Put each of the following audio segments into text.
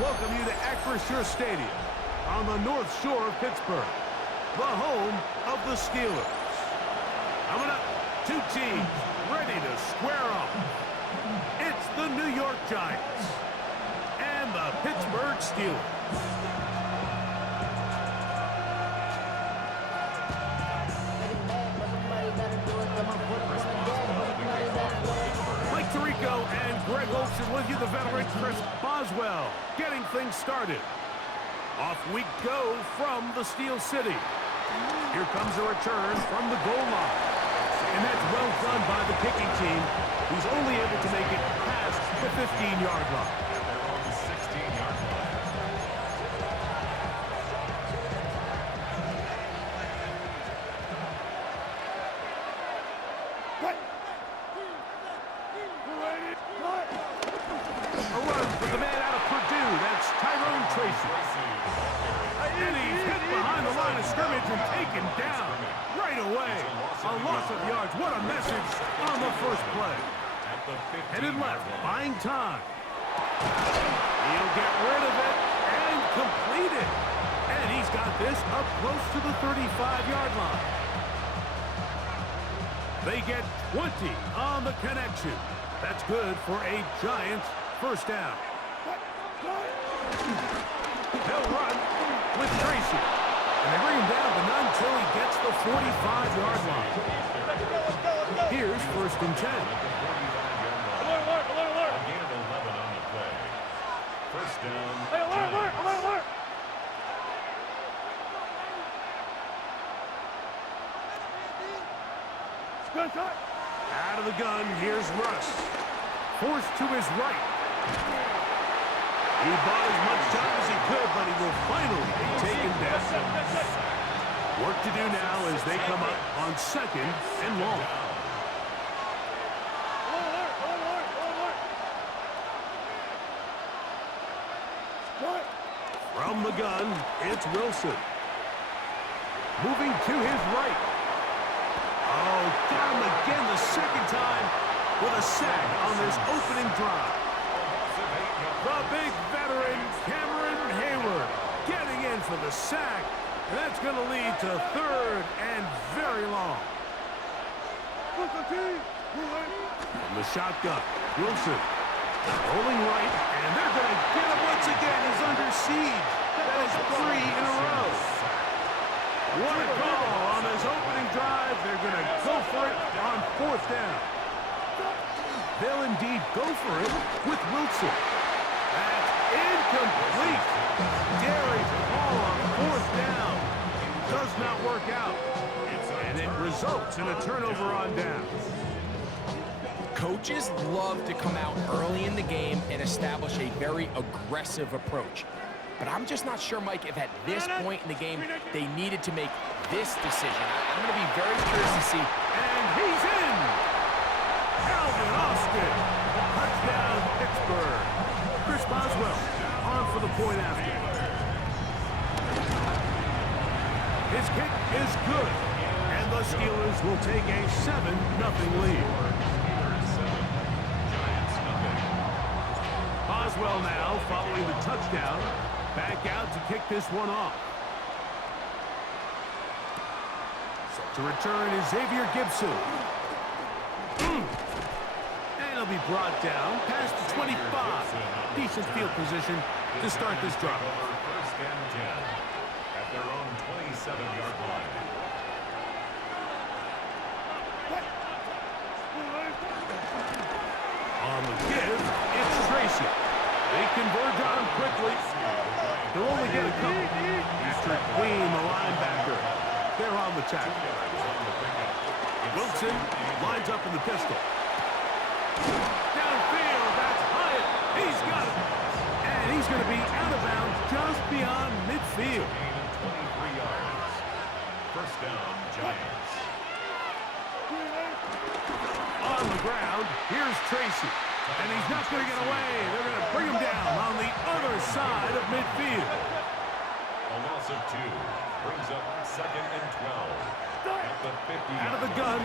welcome you to Acrisure Stadium on the North Shore of Pittsburgh, the home of the Steelers. Coming up, two teams ready to square off. It's the New York Giants and the Pittsburgh Steelers. Mike Tirico and Greg Olsen with you, the veteran Chris Boswell, getting things started. Off we go from the Steel City. Here comes a return from the goal line. And that's well done by the kicking team, who's only able to make it past the 15-yard line. They're on the 16-yard line. A run for the man out of Purdue. That's Tyrone Tracy. And he's hit behind the line of scrimmage and taken down right away. A loss of yards. What a message on the first play. Headed left, buying time. He'll get rid of it and complete it. And he's got this up close to the 35-yard line. They get 20 on the connection. That's good for a Giants first down. They'll run with Tracy. And they bring him down, but not until he gets the 45-yard line. Here's first and 10. Alert! A gain of 11 on the play. First down. Alert! Out of the gun, here's Russ. Forced to his right. He bought as much time as he could, but he will finally be taken down. Work to do now as they come up on second and long. From the gun, it's Wilson. Moving to his right. Oh, got him again the second time with a sack on this opening drive. The big veteran, Cameron Hayward, getting in for the sack. And that's going to lead to third and very long. From the shotgun, Wilson rolling right, and they're going to get him once again. He's under siege. That is 3 in a row. What a call on this opening drive. They're going to go for it on fourth down. They'll indeed go for it with Wilson. That's incomplete. Gary Paul on fourth down. Does not work out. And it results in a turnover on down. Coaches love to come out early in the game and establish a very aggressive approach. But I'm just not sure, Mike, if at this point in the game they needed to make this decision. I'm going to be very curious to see. And he's in! Alvin Austin! Touchdown, Pittsburgh. Chris Boswell on for the point after. His kick is good. And the Steelers will take a 7-0 lead. Boswell now following the touchdown. Back out to kick this one off. Set to return is Xavier Gibson. And he'll be brought down past the 25. Decent field position to start this drive. First and 10 at their own 27-yard line. On the give, it's Tracy. They converge on him quickly. They'll only get a couple. Eastern Queen, the linebacker. They're on the tackle. Wilson lines up in the pistol. Downfield, that's Hyatt. He's got it. And he's going to be out of bounds just beyond midfield. 23 yards. First down, Giants. On the ground, here's Tracy. And he's not going to get away. They're going to bring him down on the other side of midfield. A loss of 2 brings up second and 12 at the 50. Out of the gun,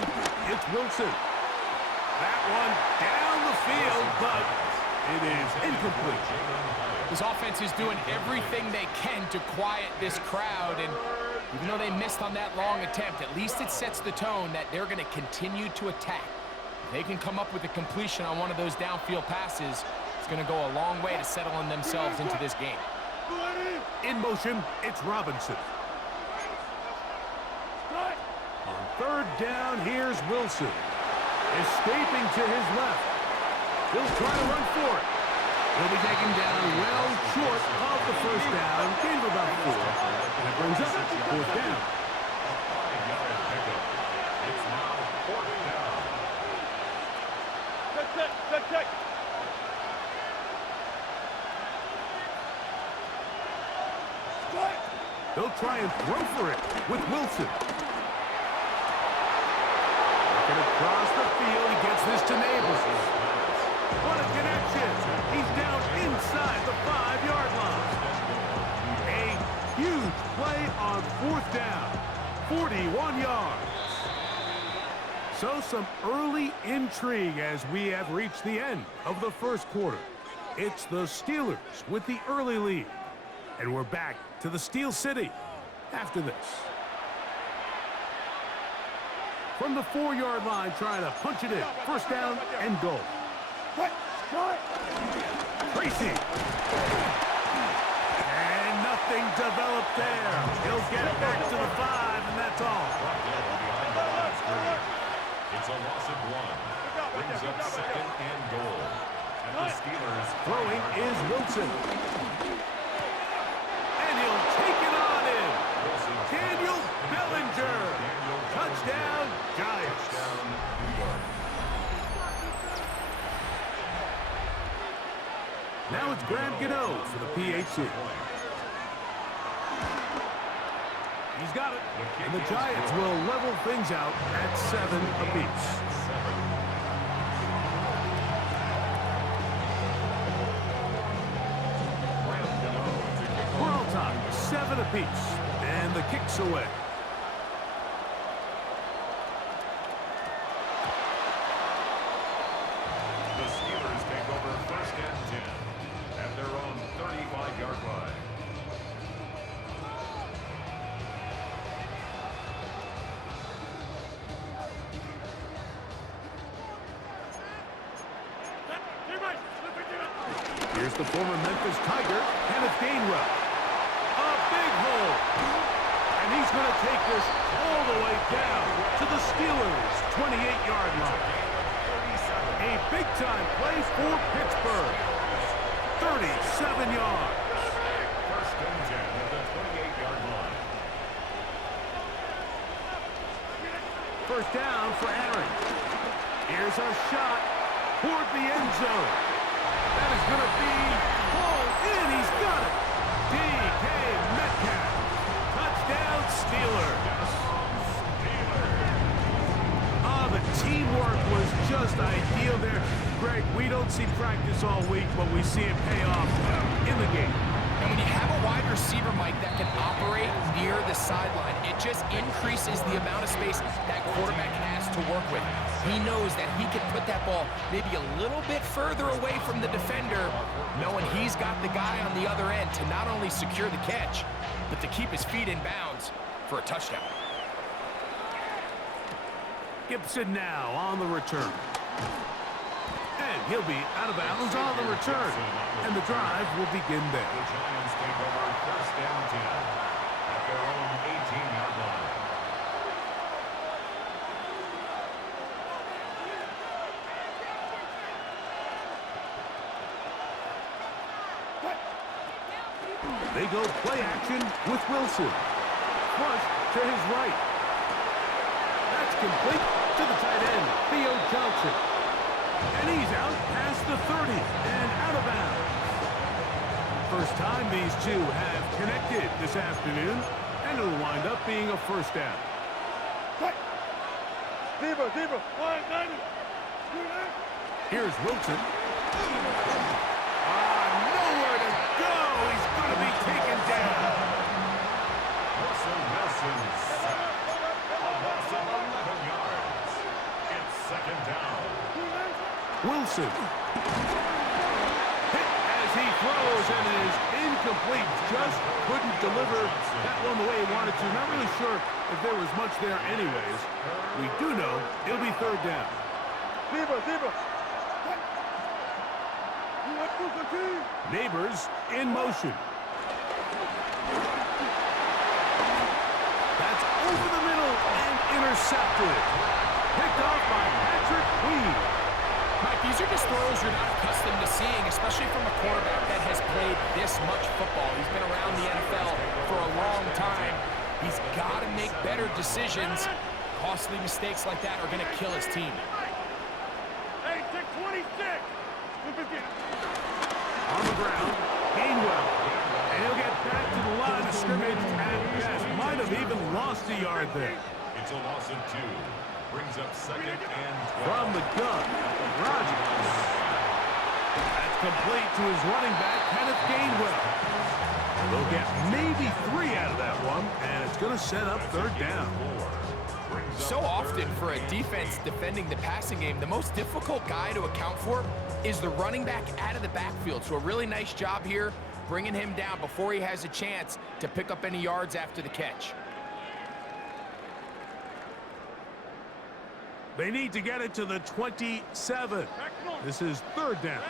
it's Wilson. That one down the field, but It is incomplete. This offense is doing everything they can to quiet this crowd, and even though they missed on that long attempt, at least it sets the tone that they're going to continue to attack. If they can come up with a completion on one of those downfield passes, it's going to go a long way to settling themselves into this game. In motion, it's Robinson. On third down, here's Wilson. Escaping to his left. He'll try to run for it. He'll be taken down well short of the first down. Gain of about 4. And it brings up fourth down. It's now fourth down. Check. They'll try and throw for it with Wilson. Working across the field, he gets this to Neighbors. What a connection! He's down inside the 5-yard line. A huge play on fourth down. 41 yards. So some early intrigue as we have reached the end of the first quarter. It's the Steelers with the early lead. And we're back to the Steel City after this. From the 4-yard line, trying to punch it in. First down and goal. Tracy. And nothing developed there. He'll get it back to the 5, and that's all. It's a loss of 1. Brings up second and goal. And the Steelers throwing is Wilson. And he'll take it on in. Daniel Bellinger. Touchdown, Giants. Now it's Graham Gano for the PHC. He's got it. And the Giants will level things out at 7 apiece. We're all tied, 7 apiece. And the kick's away. The Steelers take over first and 10 at their own 35-yard line. Here's the former Memphis Tiger, Kenneth Gainwell. A big hole. And he's going to take this all the way down to the Steelers' 28-yard line. A big-time play for Pittsburgh. 37 yards. First and 10 at the 28-yard line. First down for Aaron. Here's a shot toward the end zone. That is going to be hauled in. He's got it. D.K. Metcalf. Touchdown, Steelers. The teamwork was just ideal there. Greg, we don't see practice all week, but we see it pay off in the game. And when you have a wide receiver, Mike, that can operate near the sideline, it just increases the amount of space that quarterback has to work with. He knows that he can put that ball maybe a little bit further away from the defender, knowing he's got the guy on the other end to not only secure the catch, but to keep his feet in bounds for a touchdown. Gibson now on the return. And he'll be out of bounds on the return. And the drive will begin there. The Giants take over first and 10 at their own 18-yard line. They go play action with Wilson. Flush to his right. That's complete to the tight end, Theo Johnson. And he's out past the 30 and out of bounds. First time these two have connected this afternoon, and it'll wind up being a first down. Deeper. Here's Wilson. Nowhere to go. He's going to be taken down. Russell Wilson sacked. A loss of 11 yards. It's second down. Wilson. and it is incomplete. Just couldn't deliver that one the way he wanted to. Not really sure if there was much there anyways. We do know it'll be third down. Neighbors in motion. That's over the middle and intercepted. Picked off by Patrick Queen. Mike, these are just throws you're not accustomed to seeing, especially from a quarterback that has played this much football. He's been around the NFL for a long time. He's got to make better decisions. Costly mistakes like that are going to kill his team. Hey, take 26. On the ground, Gainwell. And he'll get back to the line of scrimmage and yes, might have even lost a yard there. It's a loss of 2. Brings up second and 12. From the gun, Rodgers. That's complete to his running back, Kenneth Gainwell. They'll get maybe 3 out of that one, and it's going to set up third down. So often for a defense defending the passing game, the most difficult guy to account for is the running back out of the backfield. So a really nice job here, bringing him down before he has a chance to pick up any yards after the catch. They need to get it to the 27. This is third down.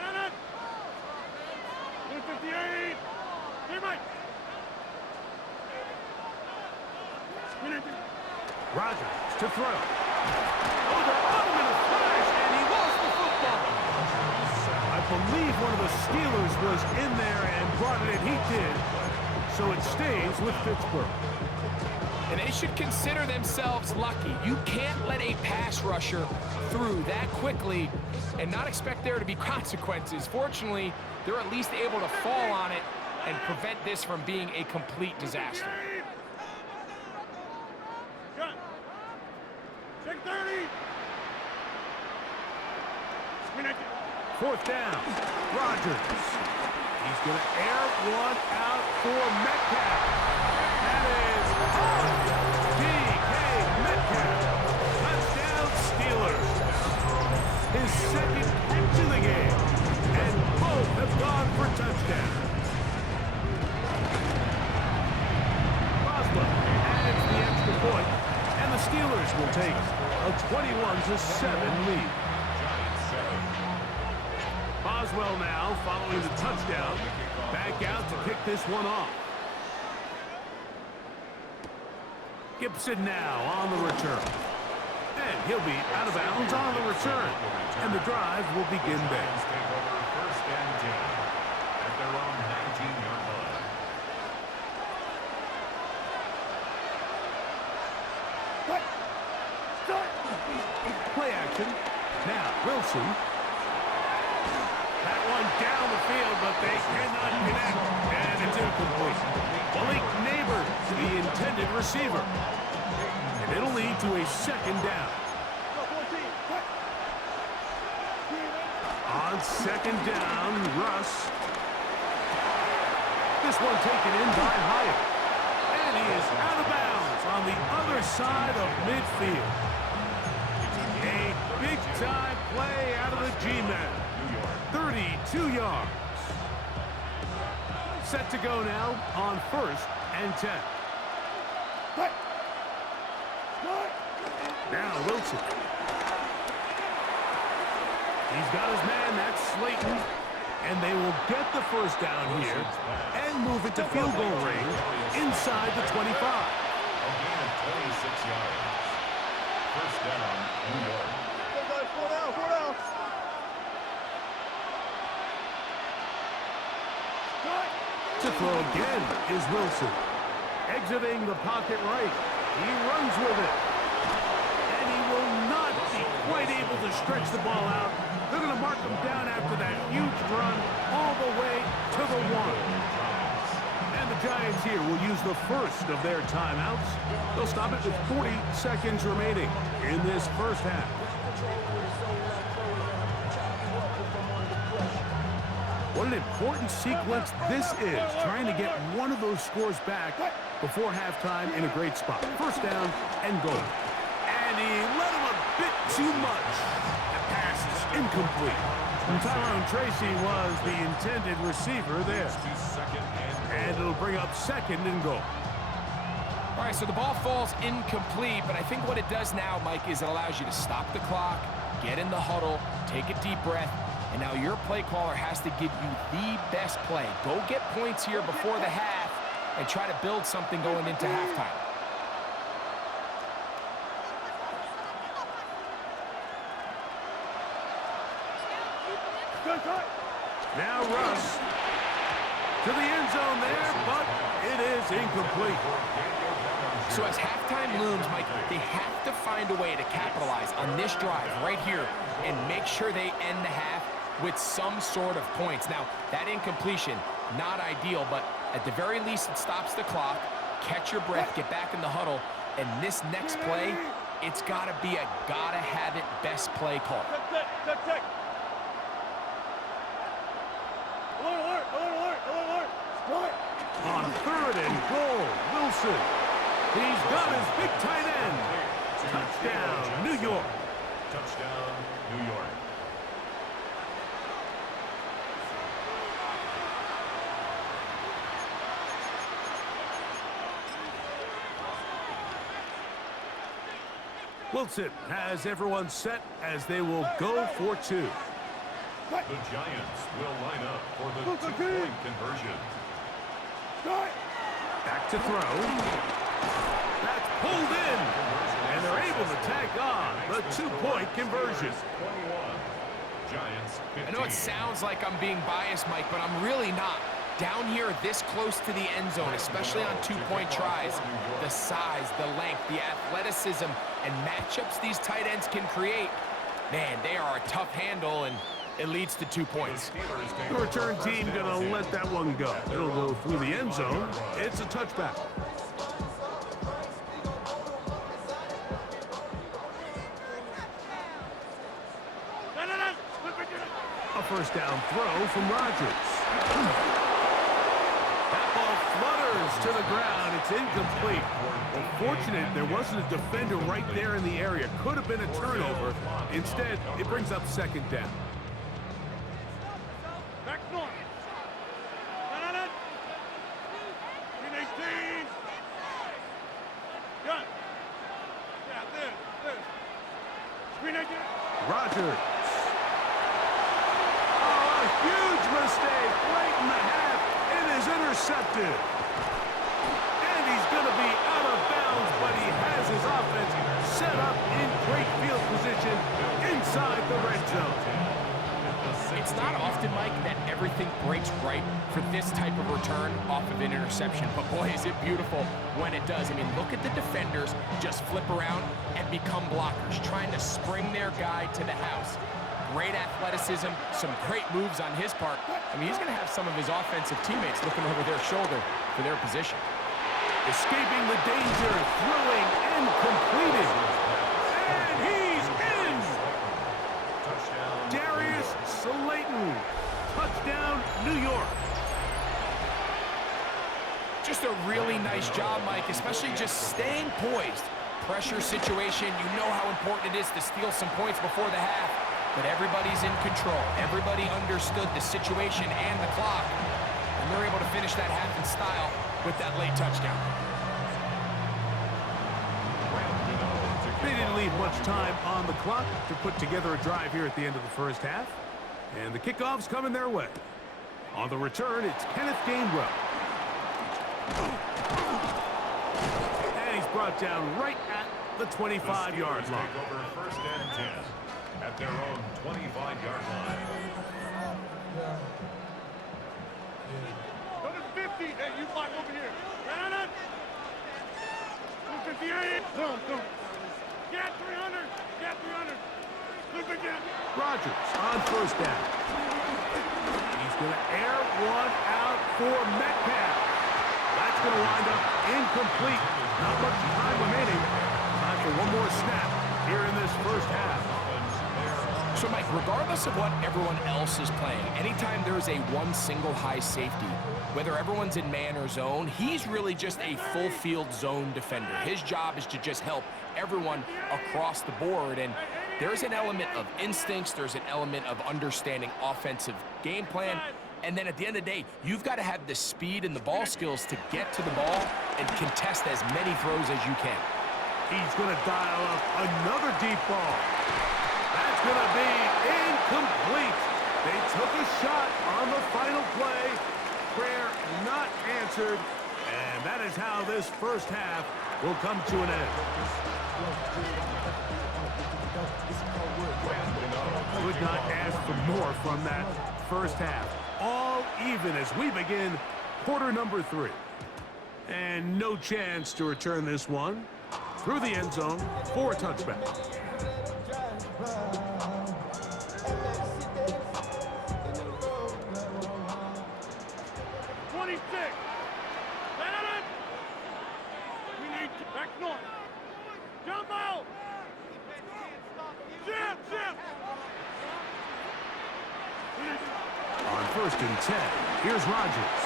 Rodgers to throw. Oh, they're on him in a flash, and he lost the football. I believe one of the Steelers was in there and brought it in. He did. So it stays with Pittsburgh. And they should consider themselves lucky. You can't let a pass rusher through that quickly and not expect there to be consequences. Fortunately, they're at least able to fall on it and prevent this from being a complete disaster. Fourth down, Rodgers. He's going to air one out for Metcalf. That is D.K. Metcalf. Touchdown Steelers. His second catch of the game. And both have gone for touchdown. Boswell adds the extra point. And the Steelers will take a 21-7 lead. Boswell now following the touchdown. Back out to kick this one off. Gibson now on the return. And he'll be out of bounds on the return. And the drive will begin there. First and 10 at their own 19-yard line. Play action. Now Wilson. That one down the field, but they cannot connect. And it's incomplete. Malik Neighbors, the intended receiver. And it'll lead to a second down. On second down, Russ. This one taken in by Hyatt. And he is out of bounds on the other side of midfield. A big-time play out of the G-Men. 32 yards. Set to go now on first and 10. Now Wilson. He's got his man, that's Slayton. And they will get the first down here and move it to field goal range inside the 25. A gain of 26 yards. First down, New York. To throw again is Wilson. Exiting the pocket right. He runs with it. And he will not be quite able to stretch the ball out. They're going to mark him down after that huge run all the way to the 1. And the Giants here will use the first of their timeouts. They'll stop it with 40 seconds remaining in this first half. What an important sequence this is, trying to get one of those scores back before halftime in a great spot. First down and goal. And he let him a bit too much. The pass is incomplete. And Tyrone Tracy was the intended intended receiver there. And it'll bring up 2nd and goal. All right, so the ball falls incomplete, but I think what it does now, Mike, is it allows you to stop the clock, get in the huddle, take a deep breath, and now your play caller has to give you the best play. Go get points here before the half and try to build something going into halftime. Now Russ to the end zone there, but it is incomplete. So as halftime looms, Mike, they have to find a way to capitalize on this drive right here and make sure they end the half with some sort of points. Now, that incompletion, not ideal, but at the very least it stops the clock, catch your breath, get back in the huddle, and this next play, it's got to be a gotta-have-it best play call. On 3rd and goal, Wilson. He's got his big tight end. Touchdown, New York. Touchdown, New York. Wilson has everyone set as they will go for 2. The Giants will line up for the 2-point conversion. Back to throw. That's pulled in. And they're able to tack on the 2-point conversion. 21. Giants 15. I know it sounds like I'm being biased, Mike, but I'm really not. Down here this close to the end zone, especially on 2-point tries, the size, the length, the athleticism, and matchups these tight ends can create, man, they are a tough handle, and it leads to 2 points. The return team gonna let that one go. It'll go through the end zone. It's a touchback. A first down throw from Rodgers. That ball flutters to the ground. It's incomplete. Well, fortunate there wasn't a defender right there in the area. Could have been a turnover. Instead, it brings up 2nd down. Rodgers. Oh, a huge mistake late in the half. It is intercepted. And he's going to be out of bounds, but he has his offense set up in great field position inside the red zone. It's not often, Mike, that everything breaks right for this type of return off of an interception. But, boy, is it beautiful when it does. I mean, look at the defenders just flip around and become blockers, trying to spring their guy to the house. Great athleticism, some great moves on his part. I mean, he's going to have some of his offensive teammates looking over their shoulder for their position. Escaping the danger, throwing and completing. And he's in! Darius Slayton. Touchdown, New York. Just a really nice job, Mike, especially just staying poised. Pressure situation, you know how important it is to steal some points before the half. But everybody's in control. Everybody understood the situation and the clock. And they're able to finish that half in style with that late touchdown. They didn't leave much time on the clock to put together a drive here at the end of the first half. And the kickoff's coming their way. On the return, it's Kenneth Gainwell. And he's brought down right at the 25-yard line. Take over 1st and 10 at their own 25-yard line. Go to 50. Hey, you block over here. Down it. 258. Come. Get 300. Get 300. Look again. Rodgers on 1st down. He's going to air one out for Metcalf. That's going to wind up incomplete. Not much time remaining. Time for one more snap here in this first half. So, Mike, regardless of what everyone else is playing, anytime there is a one single high safety, whether everyone's in man or zone, he's really just a full field zone defender. His job is to just help everyone across the board. And there's an element of instincts, there's an element of understanding offensive game plan, And then at the end of the day, you've got to have the speed and the ball skills to get to the ball and contest as many throws as you can. He's going to dial up another deep ball. That's going to be incomplete. They took a shot on the final play. Prayer not answered. And that is how this first half will come to an end. Could not ask for more from that first half. All even as we begin quarter number 3. And no chance to return this one through the end zone for a touchback. Back north. Jump out. Zip, zip. On 1st and 10, here's Rodgers.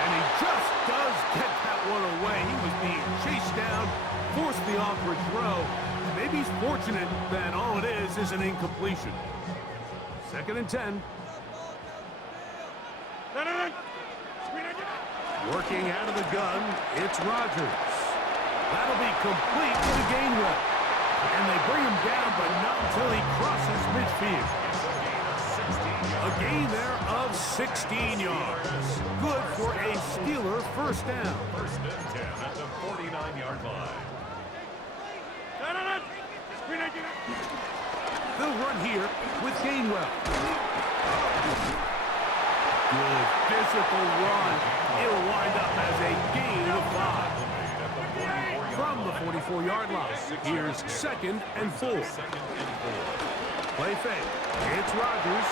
And he just does get that one away. He was being chased down, forced the awkward throw. Maybe he's fortunate that all it is an incompletion. 2nd and 10. Working out of the gun, it's Rodgers. That'll be complete to Gainwell. And they bring him down, but not until he crosses midfield. A gain there of 16 yards. Good for a Steeler first down. 1st and 10 at the 49-yard line. They'll run here with Gainwell. Good physical run. It'll wind up as a gain of 5. From the 44-yard line, here's 2nd and 4. Play fake. It's Rodgers.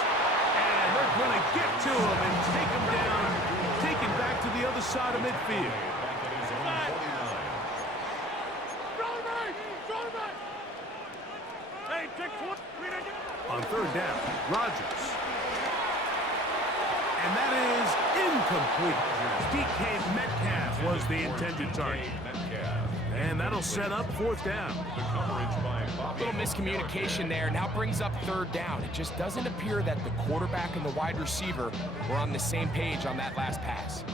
And they're going to get to him and take him down. Take him back to the other side of midfield. On 3rd down, Rodgers. And that is incomplete. DK Metcalf was the intended target. And that'll set up 4th down. Little miscommunication there. Now brings up 3rd down. It just doesn't appear that the quarterback and the wide receiver were on the same page on that last pass.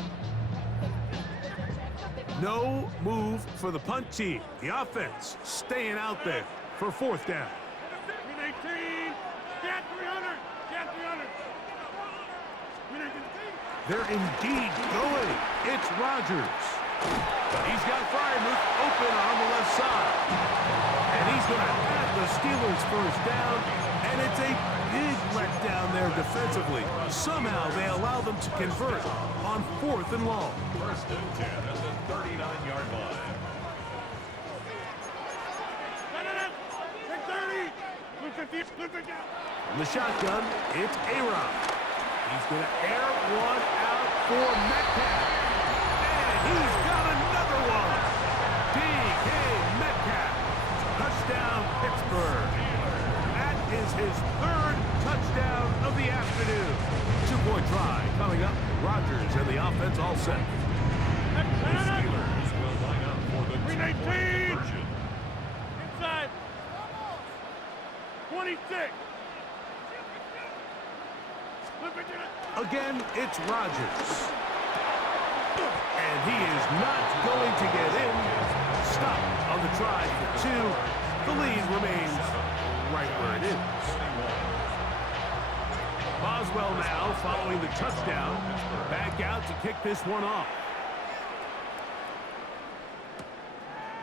No move for the punt team. The offense staying out there for 4th down. 18. Get 300. Get 300. They're indeed going. It's Rodgers. He's got Freiermuth open on the left side. And he's going to have the Steelers first down. And it's a big letdown there defensively. Somehow they allow them to convert on 4th and long. 1st and 10 at the 39-yard line. From the shotgun, it's A-Rod. He's going to air one out for Metcalf. And he's got another one. DK Metcalf. Touchdown, Pittsburgh. That is his 3rd touchdown of the afternoon. 2-point try coming up. Rodgers and the offense all set. The Steelers will line up for the 2-point conversion. Inside. 26. Again, it's Rodgers. And he is not going to get in. Stop on the try for 2. The lead remains right where it is. Boswell now following the touchdown. Back out to kick this one off.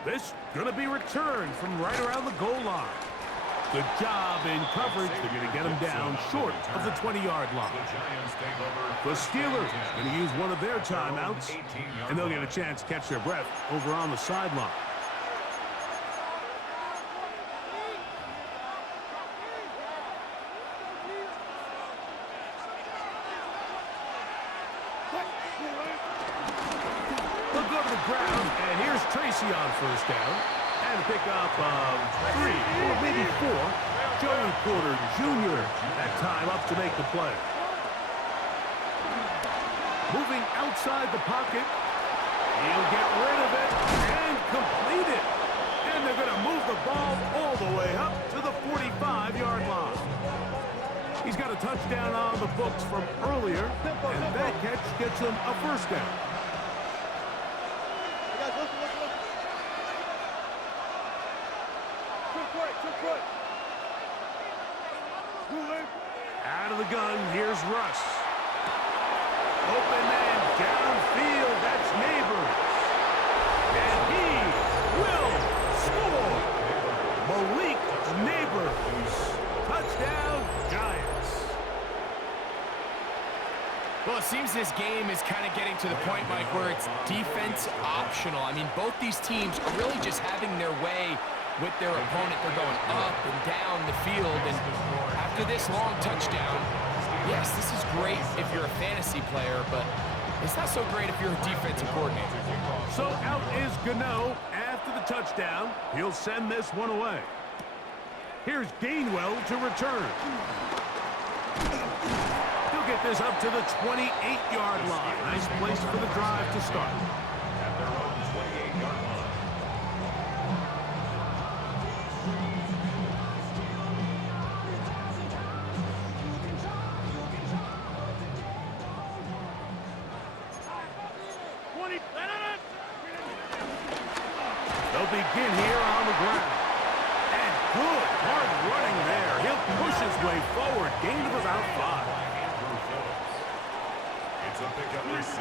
This going to be returned from right around the goal line. Good job in coverage. They're going to get him down short of the 20-yard line. The Steelers going to use one of their timeouts, and they'll get a chance to catch their breath over on the sideline. They'll go to the ground, and here's Tracy on 1st down. And a pickup of 3 or maybe 4. Joey Porter Jr. that time up to make the play. Moving outside the pocket. He'll get rid of it and complete it. And they're going to move the ball all the way up to the 45-yard line. He's got a touchdown on the books from earlier, and that catch gets him a first down. Out of the gun, here's Russ. Open man downfield, that's Neighbors. And he will score. Malik Neighbors. Touchdown, Giants. Well, it seems this game is kind of getting to the point, Mike, where it's defense optional. I mean, both these teams are really just having their way with their opponent. They're going up and down the field, and after this long touchdown, yes, this is great if you're a fantasy player, but it's not so great if you're a defensive coordinator. So out is Gano after the touchdown. He'll send this one away. Here's Gainwell to return. He'll get this up to the 28-yard line. Nice place for the drive to start. At their own 28-yard line. They'll begin here on the ground. And good, hard running there. He'll push his way forward. Gain of about 5. It's a pickup for 6.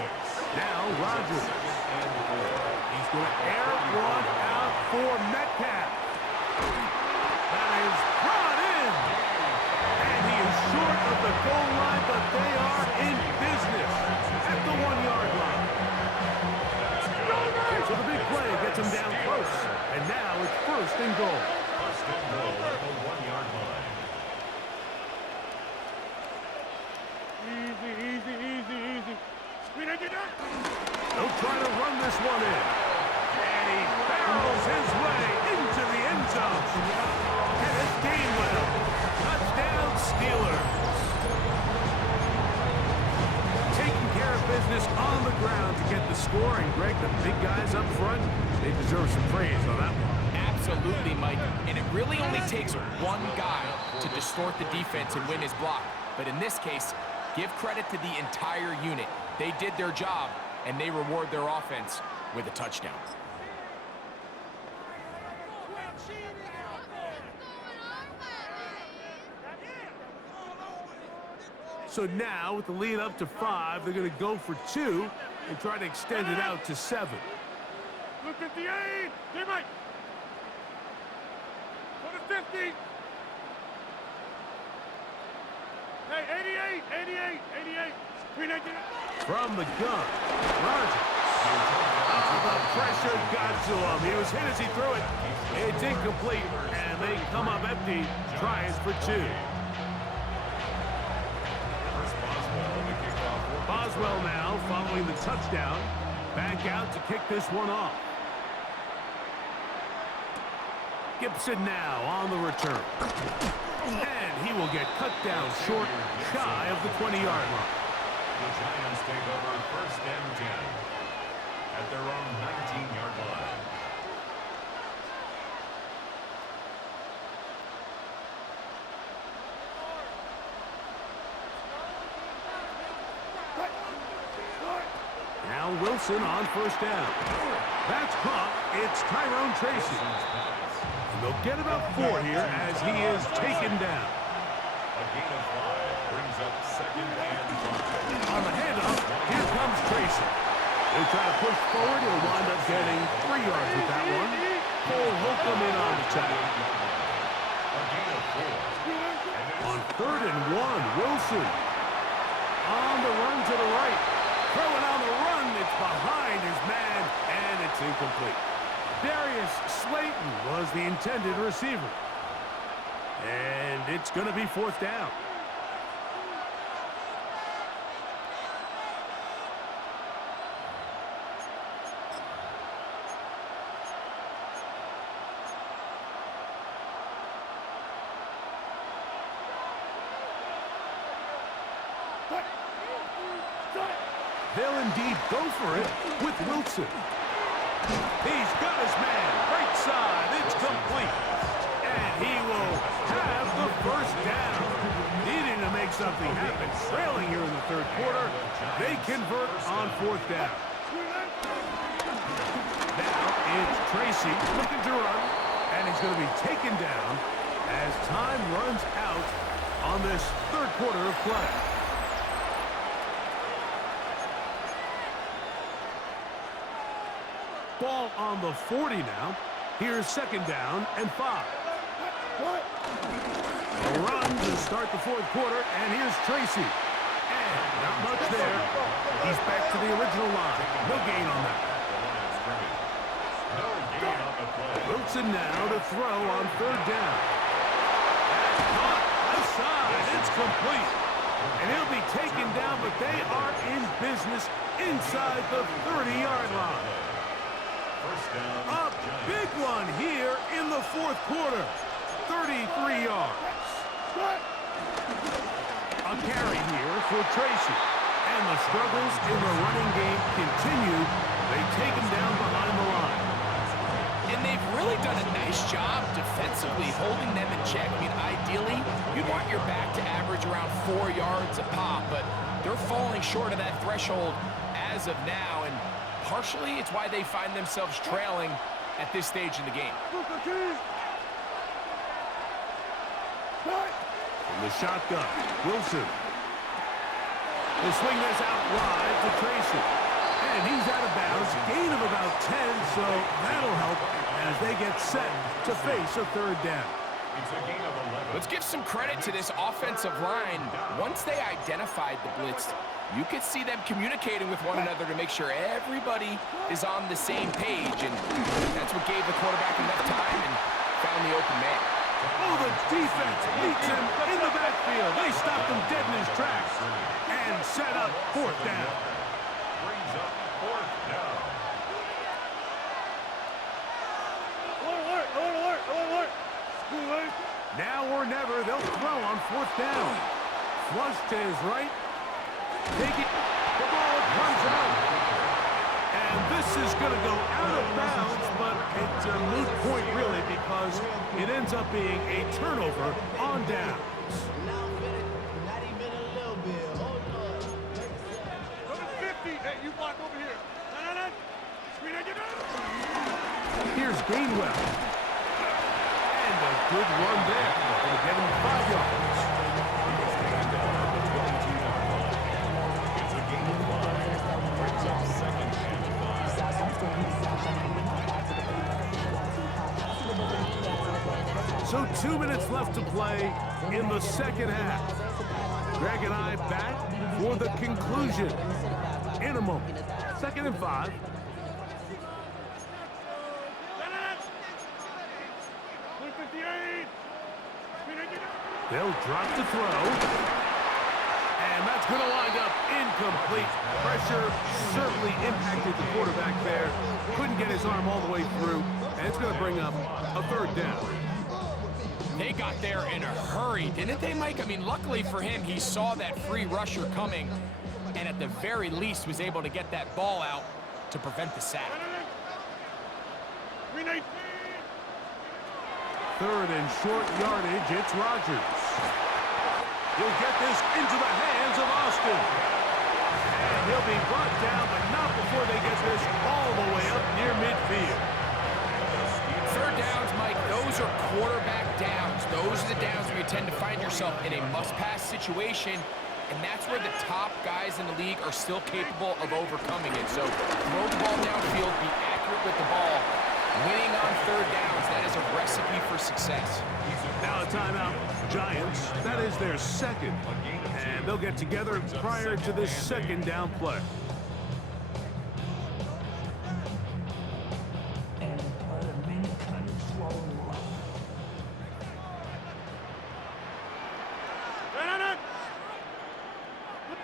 Now Rodgers. He's going to air one out for Metcalf. That is brought in. And he is short of the goal line, but they are in business at the 1-yard line. So the big play gets him down close. And now it's first and goal. First and goal at the 1-yard line. Easy. They'll try to run this one in. And he barrels his way into the end zone. And it's Gainwell. Touchdown, Steelers. Taking care of business on the ground to get the score. And Greg, the big guys up front, they deserve some praise on that one. Absolutely, Mike. And it really only takes one guy to distort the defense and win his block. But in this case, give credit to the entire unit. They did their job, and they reward their offense with a touchdown. So now, with the lead up to 5, they're going to go for 2 and try to extend it out to 7. Look at the 8. Teammate. Go to 50. Hey, 88. From the gun, Rodgers. Oh, the pressure got to him. He was hit as he threw it. It's incomplete, and they come up empty. Tries for 2. Boswell now following the touchdown. Back out to kick this one off. Gibson now on the return. And he will get cut down short, shy of the 20-yard line. The Giants take over first and 10 at their own 19-yard line. Now Wilson on first down. That's caught. It's Tyrone Tracy. And they'll get about 4 here as he is taken down. A gain of 5 brings up second and 5. On the handoff, here comes Tracy. They try to push forward. He'll wind up getting 3 yards with that one. Cole Holcomb in on the tackle. A gain of 4. On 3rd and 1, Wilson. On the run to the right. Throwing on the run. It's behind his man, and it's incomplete. Darius Slayton was the intended receiver. And it's going to be 4th down. They'll indeed go for it with Wilson. He's got his man. Right side. It's complete. And he will have the first down. Needing to make make something happen. Trailing here in the third quarter. They convert on fourth down. Now it's Tracy looking to run, and he's going to be taken down as time runs out on this third quarter of play. Ball on the 40 now. Here's second down and 5. A run to start the fourth quarter, and here's Tracy. And not much there. He's back to the original line. No gain on that. Wilson now to throw on third down. That's caught. Left side. It's complete. And he'll be taken down, but they are in business inside the 30-yard line. A big one here in the fourth quarter. 33 yards. A carry here for Tracy. And the struggles in the running game continue. They take him down behind the line. And they've really done a nice job defensively holding them in check. I mean, ideally, you'd want your back to average around 4 yards a pop, but they're falling short of that threshold as of now, and partially it's why they find themselves trailing at this stage in the game. From the shotgun, Wilson. They swing this out wide to Tracy. And he's out of bounds. Gain of about 10, so that'll help as they get set to face a third down. It's a gain of 11. Let's give some credit to this offensive line. Once they identified the blitz, you could see them communicating with one another to make sure everybody is on the same page, and that's what gave the quarterback enough time and found the open man. Oh, the defense meets him in the backfield. They stopped him dead in his tracks and set up fourth down. Brings up fourth down. Now or never, they'll throw on fourth down. Flush to his right. Take it. The ball comes out. And this is going to go out of bounds, but it's a moot point, really, because it ends up being a turnover on downs. Here's Gainwell. And a good run there. Going to get him 5 yards. It's a gain of 5. Brings up second and 5. So 2 minutes left to play in the second half. Greg and I back for the conclusion in a moment. Second and 5. They'll drop to throw. And that's going to wind up incomplete. Pressure certainly impacted the quarterback there. Couldn't get his arm all the way through. And it's going to bring up a third down. They got there in a hurry, didn't they, Mike? I mean, luckily for him, he saw that free rusher coming and at the very least was able to get that ball out to prevent the sack. Third and short yardage, it's Rodgers. He'll get this into the hands of Austin. And he'll be brought down, but not before they get this all the way up near midfield. Third downs, Mike, those are quarterback downs. Those are the downs where you tend to find yourself in a must-pass situation, and that's where the top guys in the league are still capable of overcoming it. So throw the ball downfield, be accurate with the ball. Winning on third downs, that is a recipe for success. Now a timeout. Giants, that is their second. And they'll get together prior to this second down play.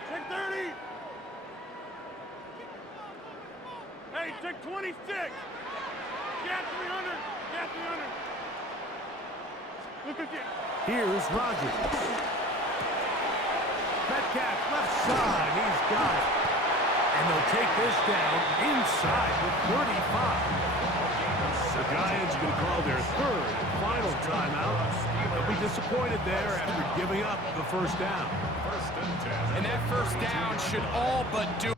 Take 30. Hey, take 26. Get 300. Get 300. Look at you. Here's Rodgers. Metcalf left side. He's got it. And they'll take this down inside the 35. The Giants going to call their third and final timeout. They'll be disappointed there after giving up the first down. First and 10. And that first down should all but do